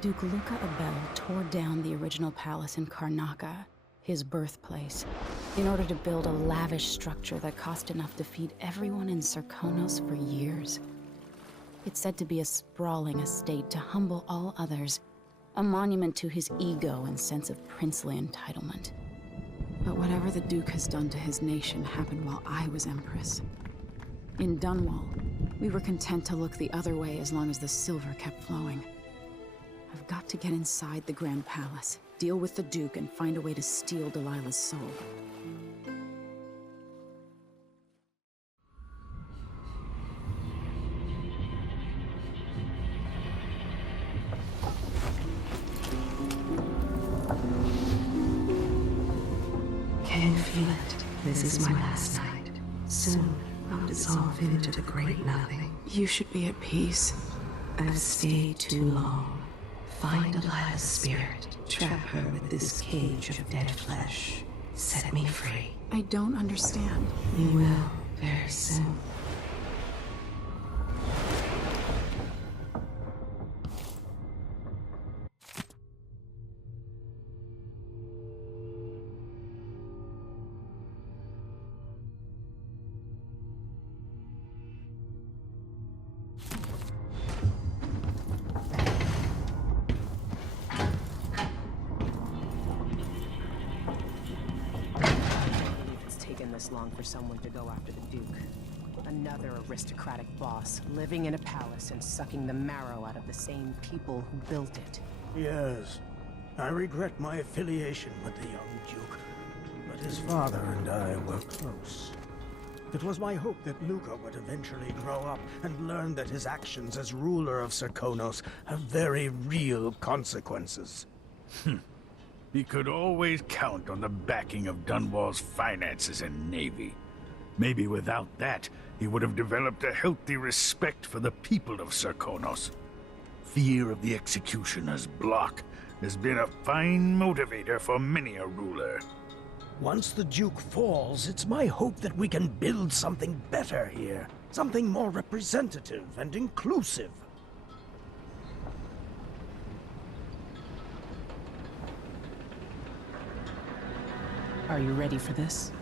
Duke Luca Abel tore down the original palace in Karnaca, his birthplace, in order to build a lavish structure that cost enough to feed everyone in Serkonos for years. It's said to be a sprawling estate to humble all others, a monument to his ego and sense of princely entitlement. But whatever the Duke has done to his nation happened while I was Empress. In Dunwall, we were content to look the other way as long as the silver kept flowing. I've got to get inside the Grand Palace, deal with the Duke, and find a way to steal Delilah's soul. Can you feel it? This is my last night. Soon, I'll dissolve into the great nothing. You should be at peace. I've stayed too long. Find Delilah's spirit. Trap her with this cage of dead flesh. Set me free. I don't understand. You will, very soon. This long for someone to go after the Duke. Another aristocratic boss, living in a palace and sucking the marrow out of the same people who built it. Yes, I regret my affiliation with the young Duke, but his father and I were close. It was my hope that Luca would eventually grow up and learn that his actions as ruler of Serkonos have very real consequences. He could always count on the backing of Dunwall's finances and navy. Maybe without that, he would have developed a healthy respect for the people of Serkonos. Fear of the Executioner's block has been a fine motivator for many a ruler. Once the Duke falls, it's my hope that we can build something better here. Something more representative and inclusive. Are you ready for this?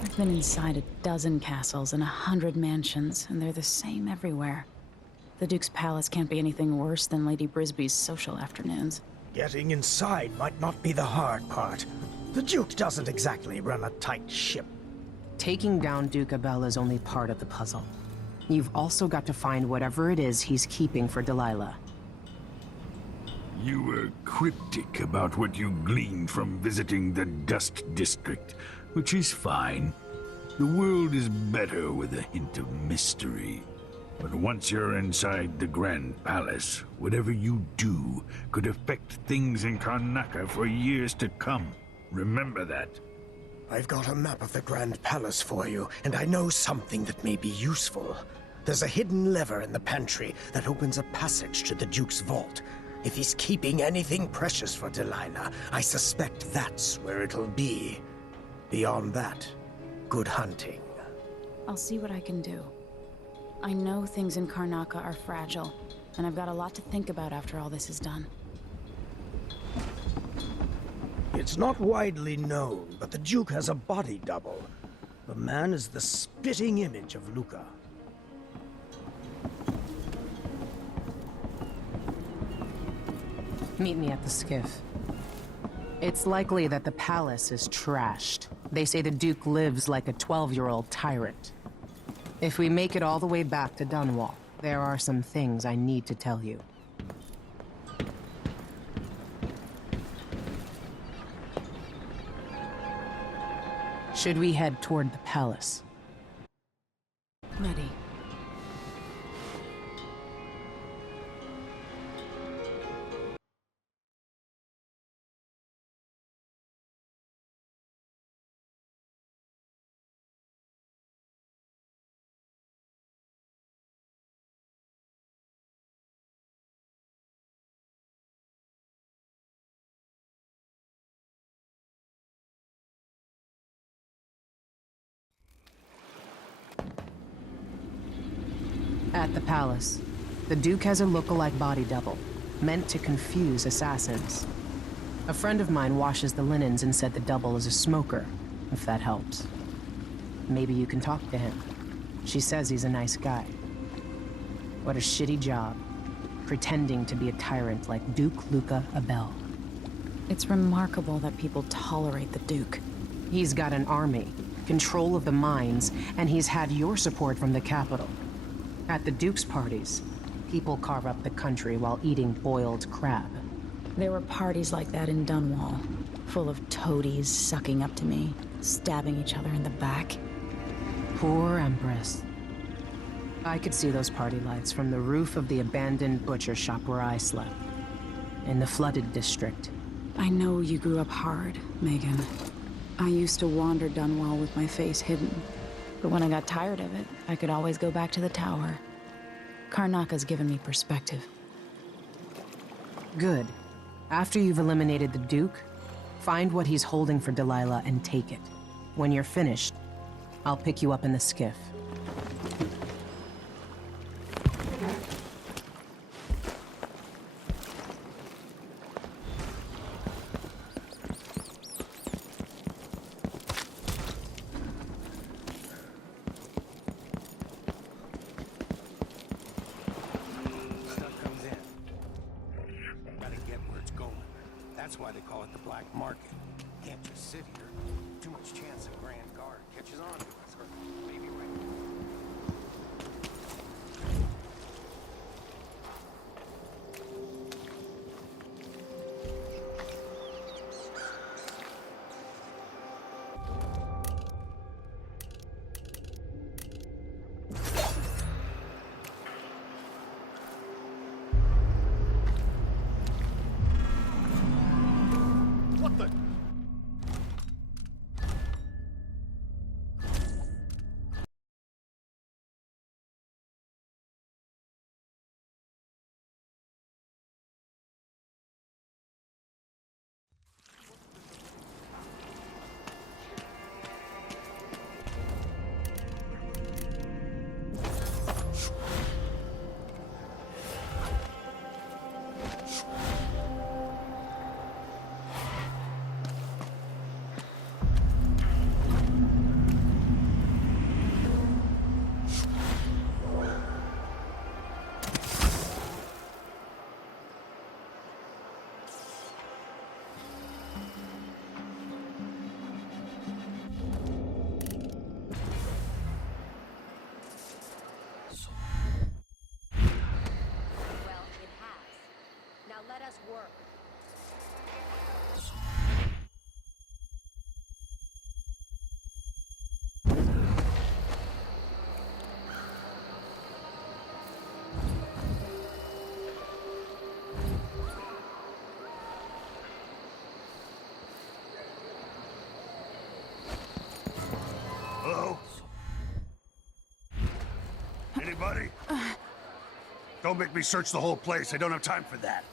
I've been inside a dozen castles and 100 mansions, and they're the same everywhere. The Duke's palace can't be anything worse than Lady Brisby's social afternoons. Getting inside might not be the hard part. The Duke doesn't exactly run a tight ship. Taking down Duke Abel is only part of the puzzle. You've also got to find whatever it is he's keeping for Delilah. You were cryptic about what you gleaned from visiting the Dust District, which is fine. The world is better with a hint of mystery. But once you're inside the Grand Palace, whatever you do could affect things in Karnaca for years to come. Remember that. I've got a map of the Grand Palace for you, and I know something that may be useful. There's a hidden lever in the pantry that opens a passage to the Duke's vault. If he's keeping anything precious for Delilah, I suspect that's where it'll be. Beyond that, good hunting. I'll see what I can do. I know things in Karnaca are fragile, and I've got a lot to think about after all this is done. It's not widely known, but the Duke has a body double. The man is the spitting image of Luca. Meet me at the skiff. It's likely that the palace is trashed. They say the Duke lives like a 12-year-old tyrant. If we make it all the way back to Dunwall, there are some things I need to tell you. Should we head toward the palace? Ready. At the palace, the Duke has a look-alike body double. meant to confuse assassins. A friend of mine washes the linens and said the double is a smoker, if that helps. Maybe you can talk to him. She says he's a nice guy. What a shitty job, pretending to be a tyrant like Duke Luca Abel. It's remarkable that people tolerate the Duke. He's got an army, control of the mines, and he's had your support from the capital. At the Duke's parties, people carve up the country while eating boiled crab. There were parties like that in Dunwall, full of toadies sucking up to me, stabbing each other in the back. Poor Empress. I could see those party lights from the roof of the abandoned butcher shop where I slept, in the flooded district. I know you grew up hard, Megan. I used to wander Dunwall with my face hidden, but when I got tired of it, I could always go back to the tower. Karnaka's given me perspective. Good. After you've eliminated the Duke, find what he's holding for Delilah and take it. When you're finished, I'll pick you up in the skiff. Stuff comes in. Gotta get where it's going. That's why they call it the black market. Can't just sit here. Too much chance a Grand Guard catches on to us, or maybe right. What the? Well, it has. Now let us work. Hello? Anybody? Don't make me search the whole place. I don't have time for that.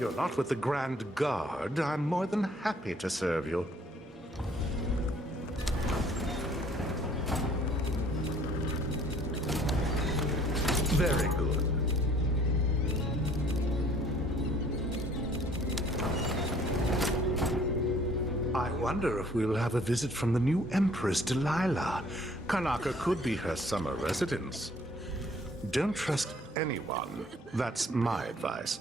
you're not with the Grand Guard, I'm more than happy to serve you. Very good. I wonder if we'll have a visit from the new Empress, Delilah. Karnaca could be her summer residence. Don't trust anyone. That's my advice.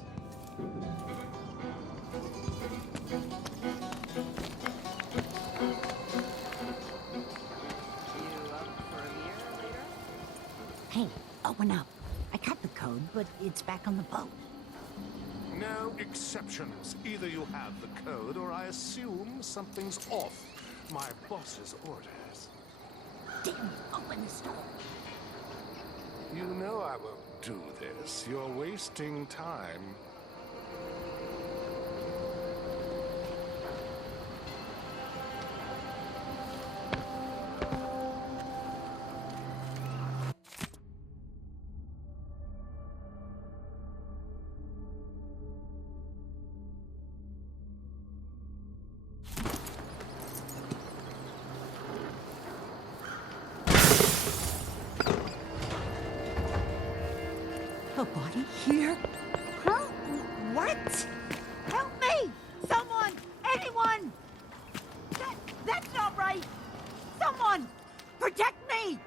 Hey, open up. I got the code, but it's back on the boat. No exceptions. Either you have the code, or I assume something's off. My boss's orders. Damn, open this door. You know I won't do this. You're wasting time. A body here? Huh? What? Help me! Someone! Anyone! That's not right! Someone! Protect me!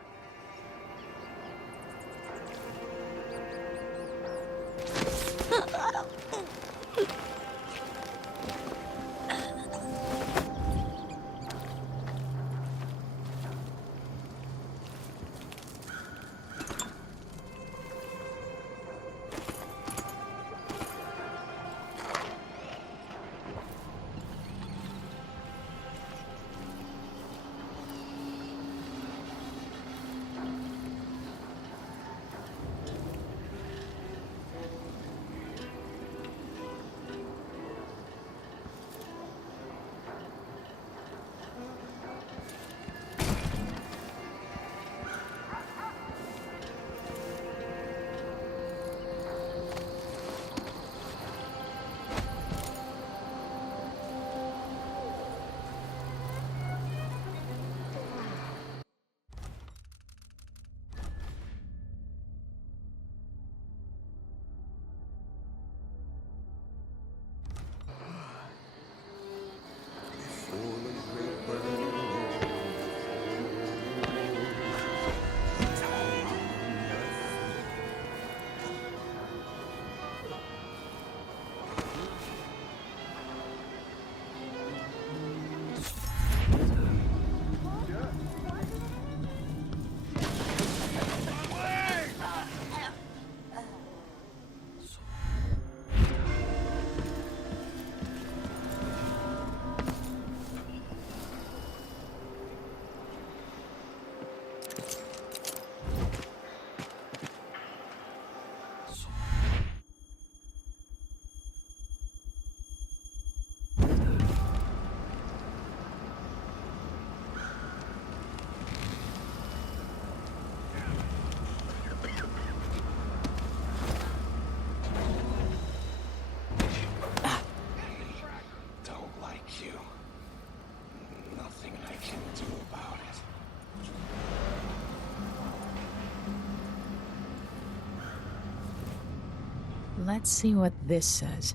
Let's see what this says.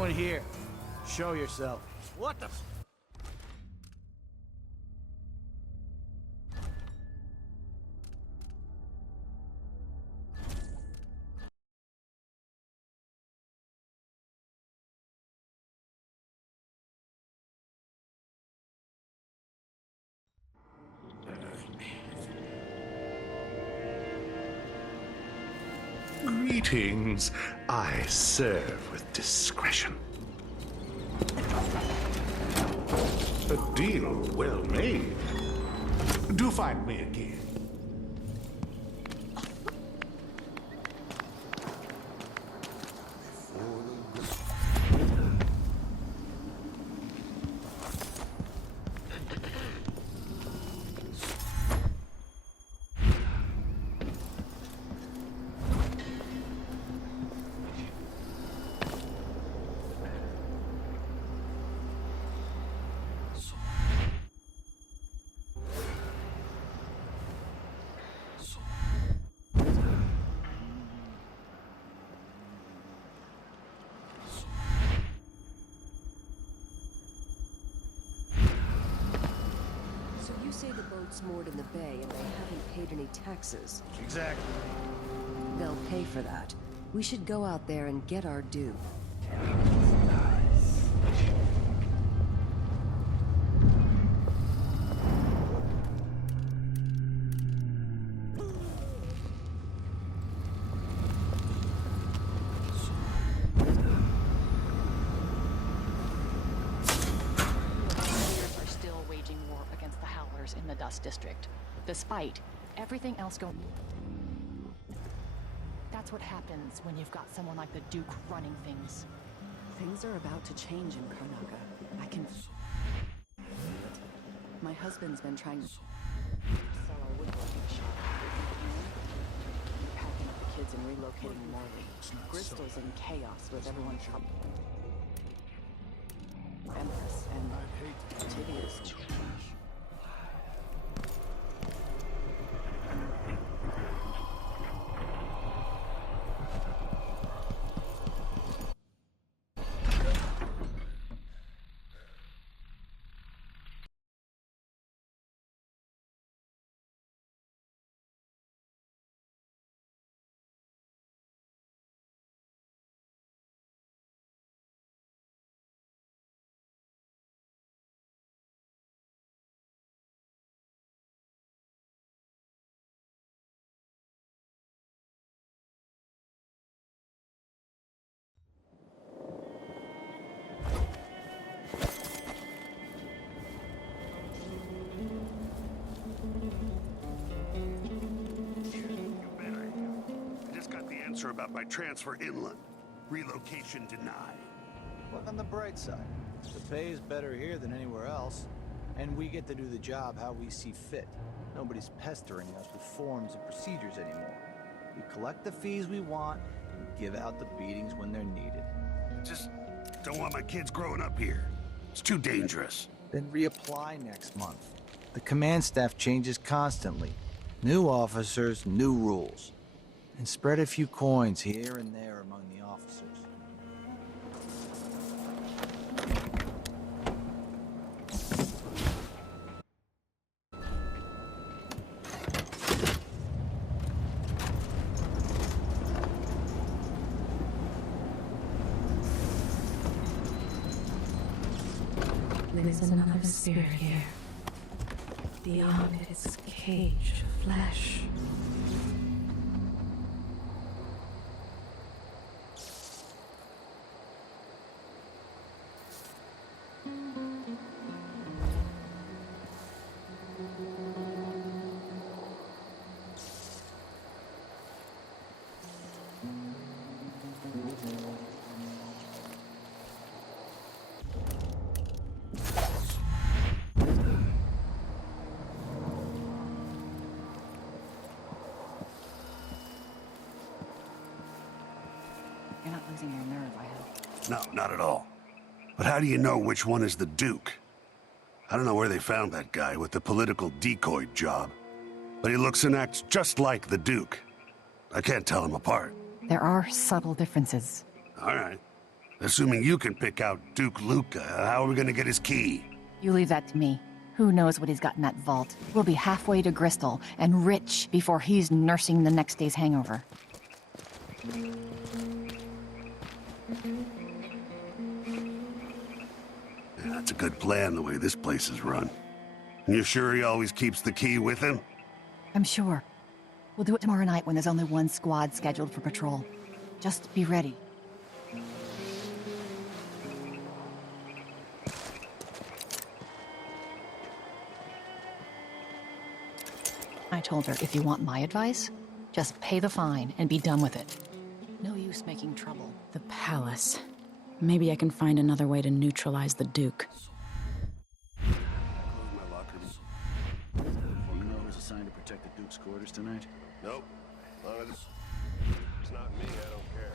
Anyone here? Show yourself. What the? Greetings. I serve with discretion. A deal well made. Do find me again. So you say the boat's moored in the bay and they haven't paid any taxes. Exactly. They'll pay for that. We should go out there and get our due. Are still waging war against the Howlers in the Dust District, despite everything else going. That's what happens when you've got someone like the Duke running things. Things are about to change in Karnaca. I can... My husband's been trying to sell our woodworking shop. Packing up the kids and relocating Morley. Bristol's in chaos with everyone troubled. Empress and Tibia's trash. I just got the answer about my transfer inland. Relocation denied. Look on the bright side. The pay is better here than anywhere else, and we get to do the job how we see fit. Nobody's pestering us with forms and procedures anymore. We collect the fees we want and give out the beatings when they're needed. Just don't want my kids growing up here. It's too dangerous. Then reapply next month. The command staff changes constantly. New officers, new rules. And spread a few coins here and there among the officers. There's another spirit here, beyond its cage of flesh. You're not losing your nerve, I hope. No, not at all. But how do you know which one is the Duke? I don't know where they found that guy with the political decoy job, but he looks and acts just like the Duke. I can't tell them apart. There are subtle differences. All right. Assuming you can pick out Duke Luca, how are we gonna get his key? You leave that to me. Who knows what he's got in that vault? We'll be halfway to Bristol and rich before he's nursing the next day's hangover. Yeah, that's a good plan, the way this place is run. And you're sure he always keeps the key with him? I'm sure. We'll do it tomorrow night when there's only one squad scheduled for patrol. Just be ready. I told her, if you want my advice, just pay the fine and be done with it. No use making trouble. The palace. Maybe I can find another way to neutralize the Duke. Was assigned to protect the Duke's quarters tonight? Nope. Long as it's not me, I don't care.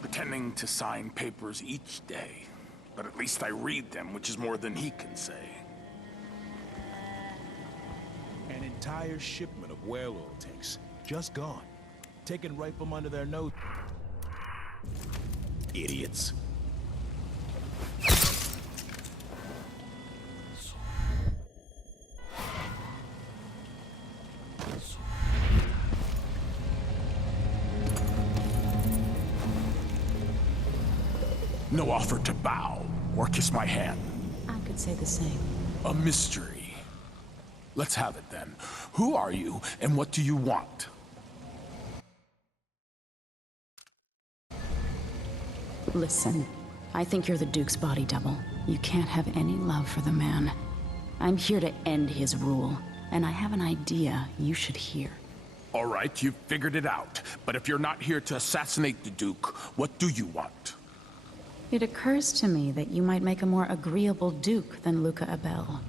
Pretending to sign papers each day. But at least I read them, which is more than he can say. An entire shipment of whale oil tanks. Just gone. Taken right from under their nose. Idiots. No offer to bow or kiss my hand. I could say the same. A mystery. Let's have it then. Who are you and what do you want? Listen, I think you're the Duke's body double. You can't have any love for the man. I'm here to end his rule, and I have an idea you should hear. All right, you've figured it out. But if you're not here to assassinate the Duke, what do you want? It occurs to me that you might make a more agreeable Duke than Luca Abel.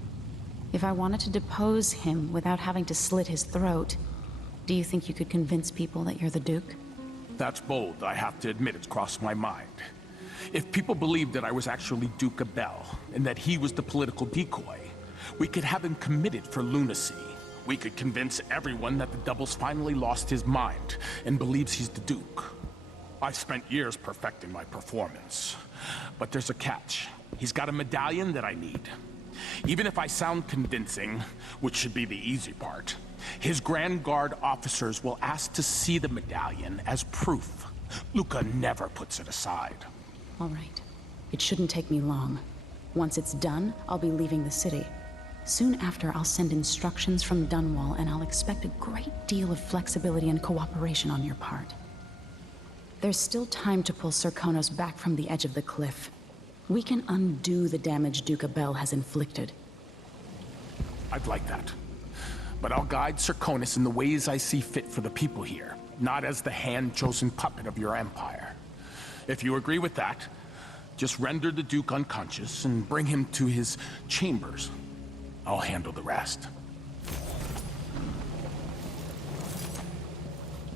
If I wanted to depose him without having to slit his throat, do you think you could convince people that you're the Duke? That's bold. I have to admit it's crossed my mind. If people believed that I was actually Duke Abel, and that he was the political decoy, we could have him committed for lunacy. We could convince everyone that the Double's finally lost his mind, and believes he's the Duke. I've spent years perfecting my performance. But there's a catch. He's got a medallion that I need. Even if I sound convincing, which should be the easy part, his Grand Guard officers will ask to see the medallion as proof. Luca never puts it aside. All right. It shouldn't take me long. Once it's done, I'll be leaving the city. Soon after, I'll send instructions from Dunwall, and I'll expect a great deal of flexibility and cooperation on your part. There's still time to pull Serkonos back from the edge of the cliff. We can undo the damage Duke Abel has inflicted. I'd like that. But I'll guide Serkonos in the ways I see fit for the people here, not as the hand-chosen puppet of your empire. If you agree with that, just render the Duke unconscious and bring him to his chambers. I'll handle the rest.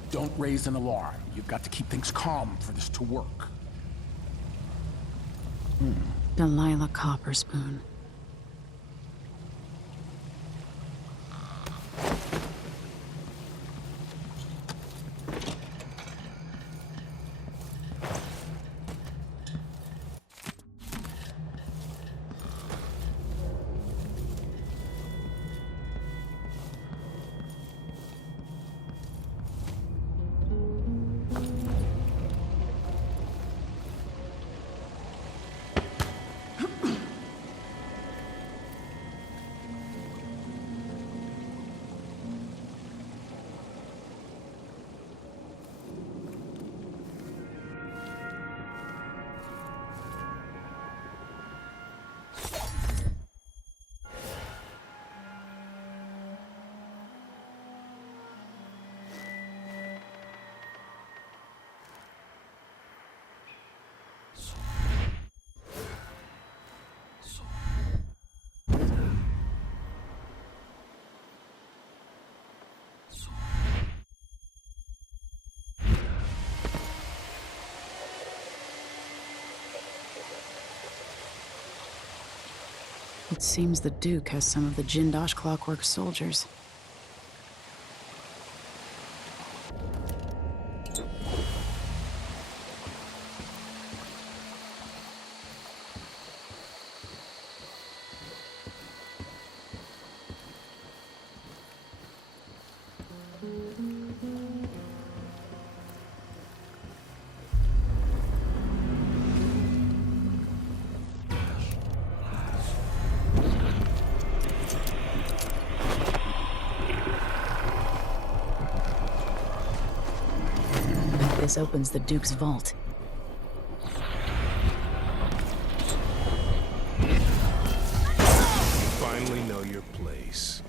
Don't raise an alarm. You've got to keep things calm for this to work. Delilah Copperspoon. It seems the Duke has some of the Jindosh Clockwork soldiers. This opens the Duke's vault. Finally know your place.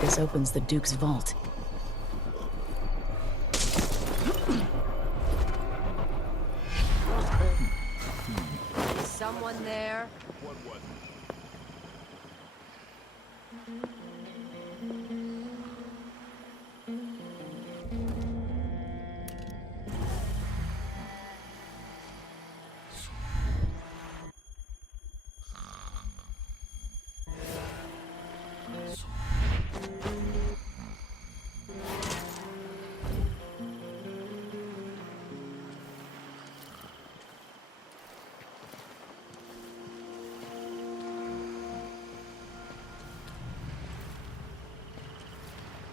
This opens the Duke's vault. Is someone there? What was it?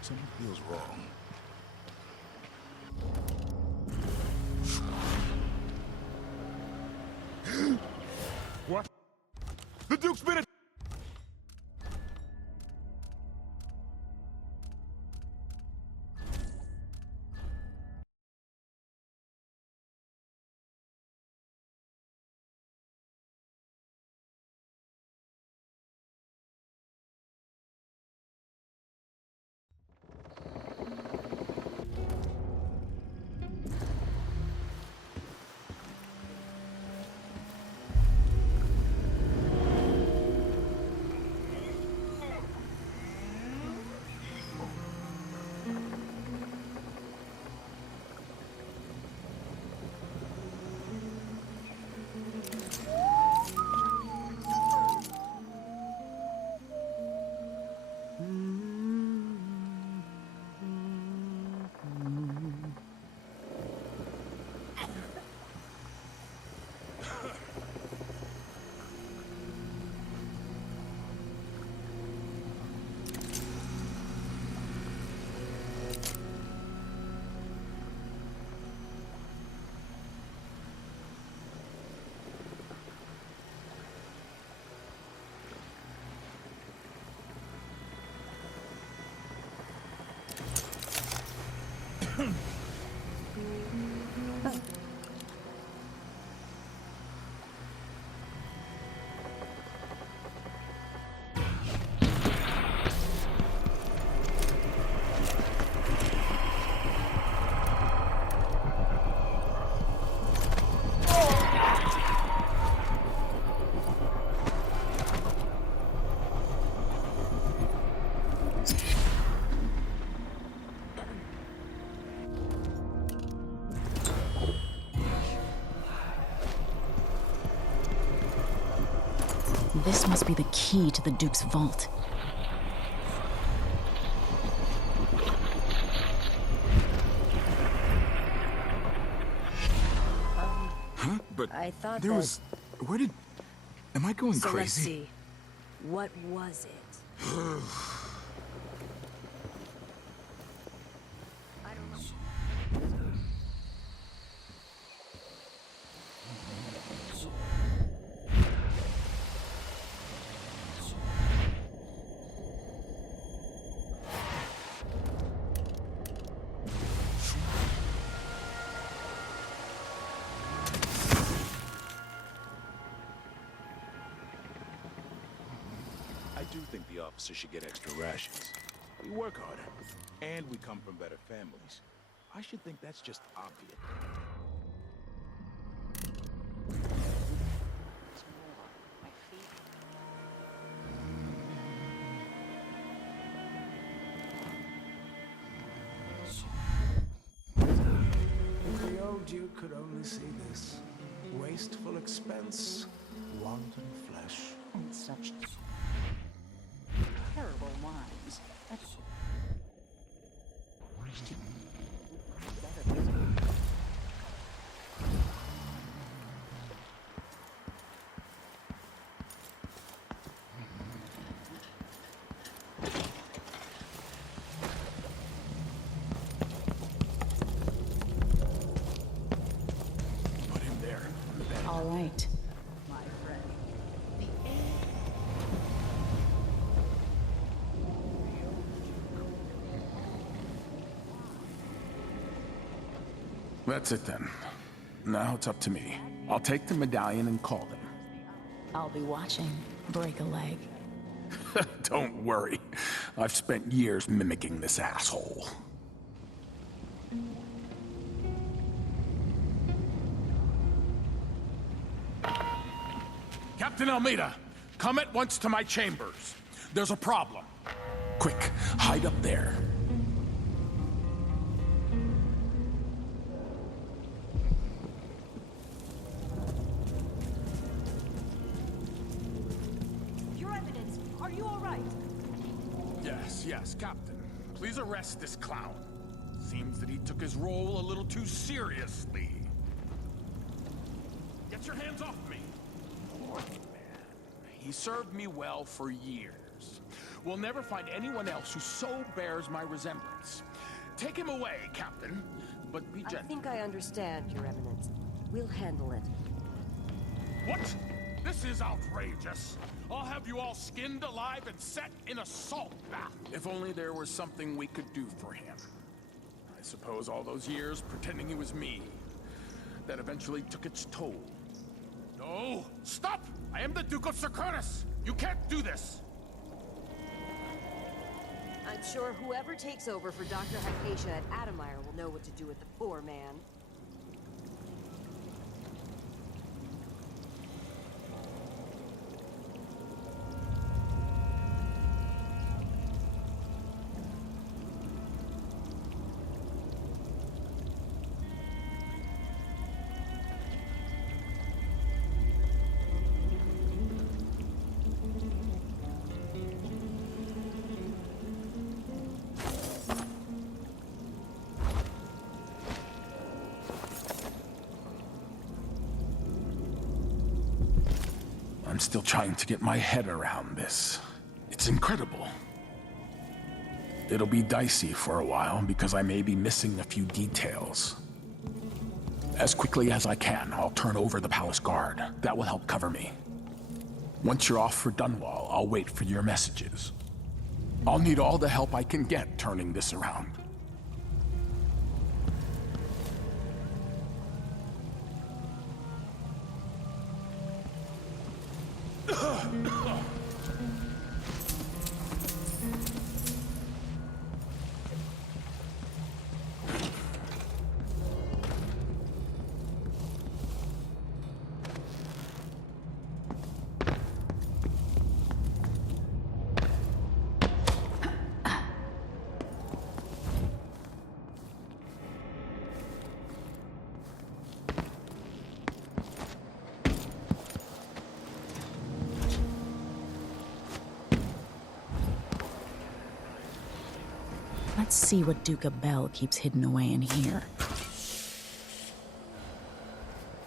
Something feels wrong. What? The Duke's been This must be the key to the Duke's vault. Huh? But I thought there that... was... Where did... Am I going So crazy? let's see. What was it? I don't know. I do think the officers should get extra rations. We work harder, and we come from better families. I should think that's just obvious. The old Duke could only see this. Wasteful expense, wanton flesh. And such terrible wines. That's... Put him there. All right. My friend. That's it then. Now it's up to me. I'll take the medallion and call them. I'll be watching. Break a leg. Don't worry. I've spent years mimicking this asshole. Captain Almeida, come at once to my chambers. There's a problem. Quick, hide up there. Your Eminence, are you all right? Yes, Captain. Please arrest this clown. Seems that he took his role a little too seriously. Get your hands off me! Man, he served me well for years. We'll never find anyone else who so bears my resemblance. Take him away, Captain, but be gentle. I think I understand, Your Eminence. We'll handle it. What? This is outrageous. I'll have you all skinned alive and set in a salt bath. If only there was something we could do for him. I suppose all those years pretending he was me, that eventually took its toll. No! Stop! I am the Duke of Serconis! You can't do this! I'm sure whoever takes over for Dr. Hypatia at Adamire will know what to do with the poor man. I'm still trying to get my head around this. It's incredible. It'll be dicey for a while because I may be missing a few details. As quickly as I can, I'll turn over the palace guard. That will help cover me. Once you're off for Dunwall, I'll wait for your messages. I'll need all the help I can get turning this around. Let's see what Duke Bell keeps hidden away in here.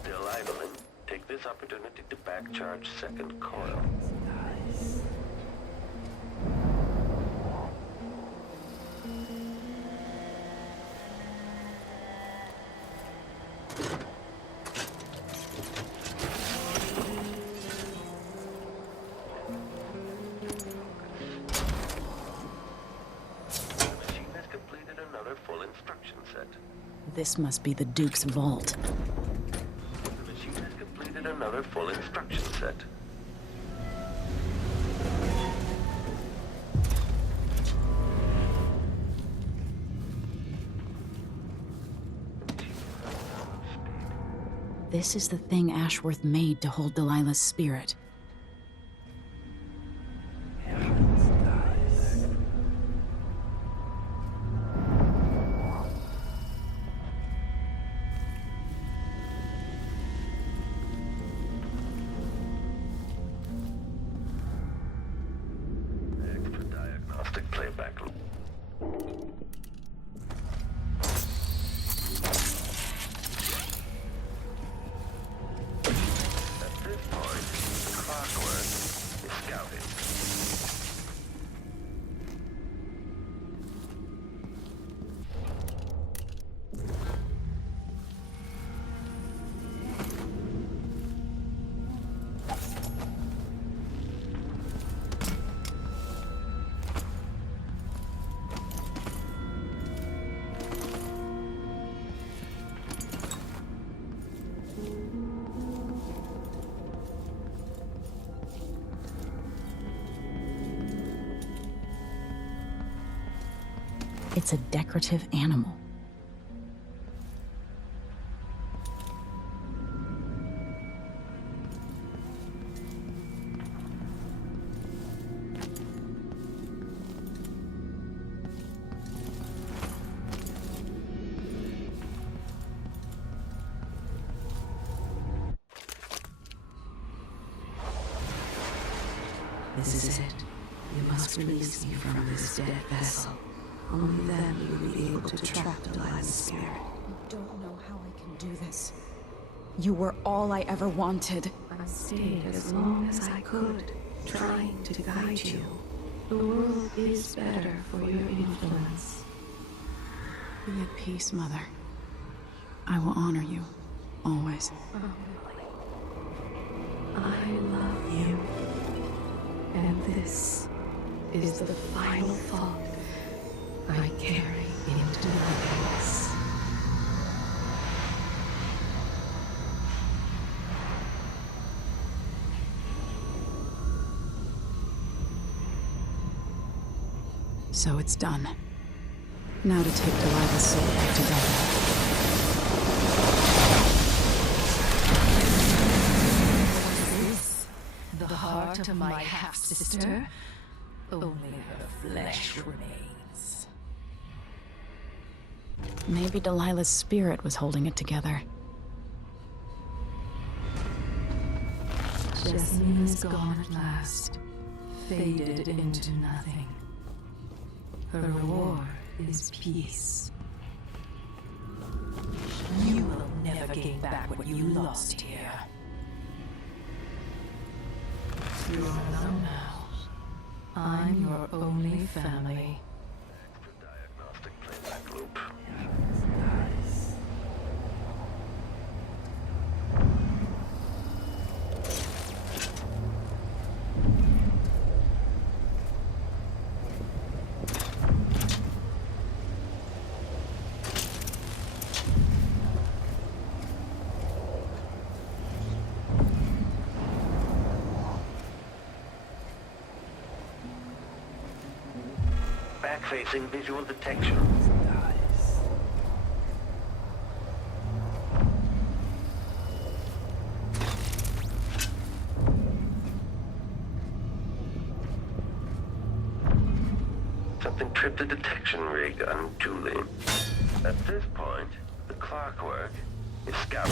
Delilah, take this opportunity to back-charge second coil. This must be the Duke's vault. The machine has completed another full instruction set. This is the thing Ashworth made to hold Delilah's spirit. It's a decorative animal. This is it. You must release me from this dead vessel. Only then will you be able to trap Delilah's spirit. I don't know how I can do this. You were all I ever wanted. I stayed as long as I could, trying to guide you. The world is better for your influence. Be at peace, Mother. I will honor you, always. I love you. And this is the final thought I carry into my past. So it's done. Now to take Delilah's soul back to Delta. The heart of my half-sister? Only her flesh remains. Maybe Delilah's spirit was holding it together. Jessamine is gone at last, faded into nothing. Her reward is peace. You will never gain back what you lost here. You are alone now. I'm your only family. Diagnostic playback loop. back-facing visual detection. Something tripped the detection rig unduly. At this point, the clockwork is scoured.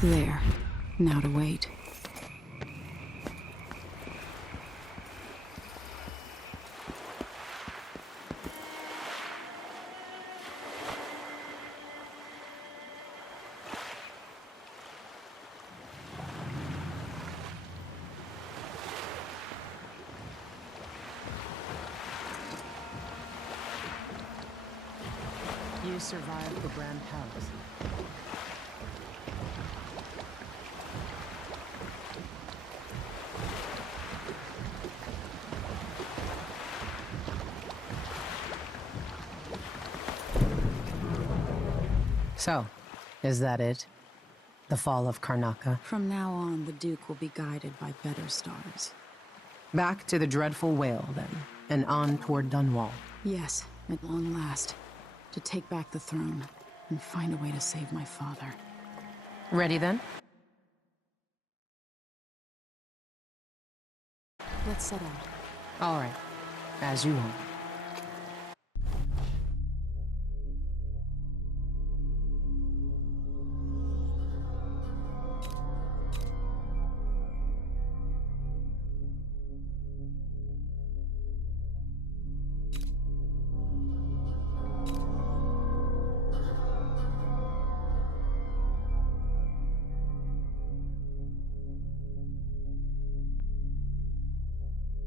There. Now to wait. You survived the Grand Palace. So, is that it? The fall of Karnaca? From now on, the Duke will be guided by better stars. Back to the dreadful whale, then, and on toward Dunwall. Yes, at long last. To take back the throne, and find a way to save my father. Ready, then? Let's set out. All right. As you want.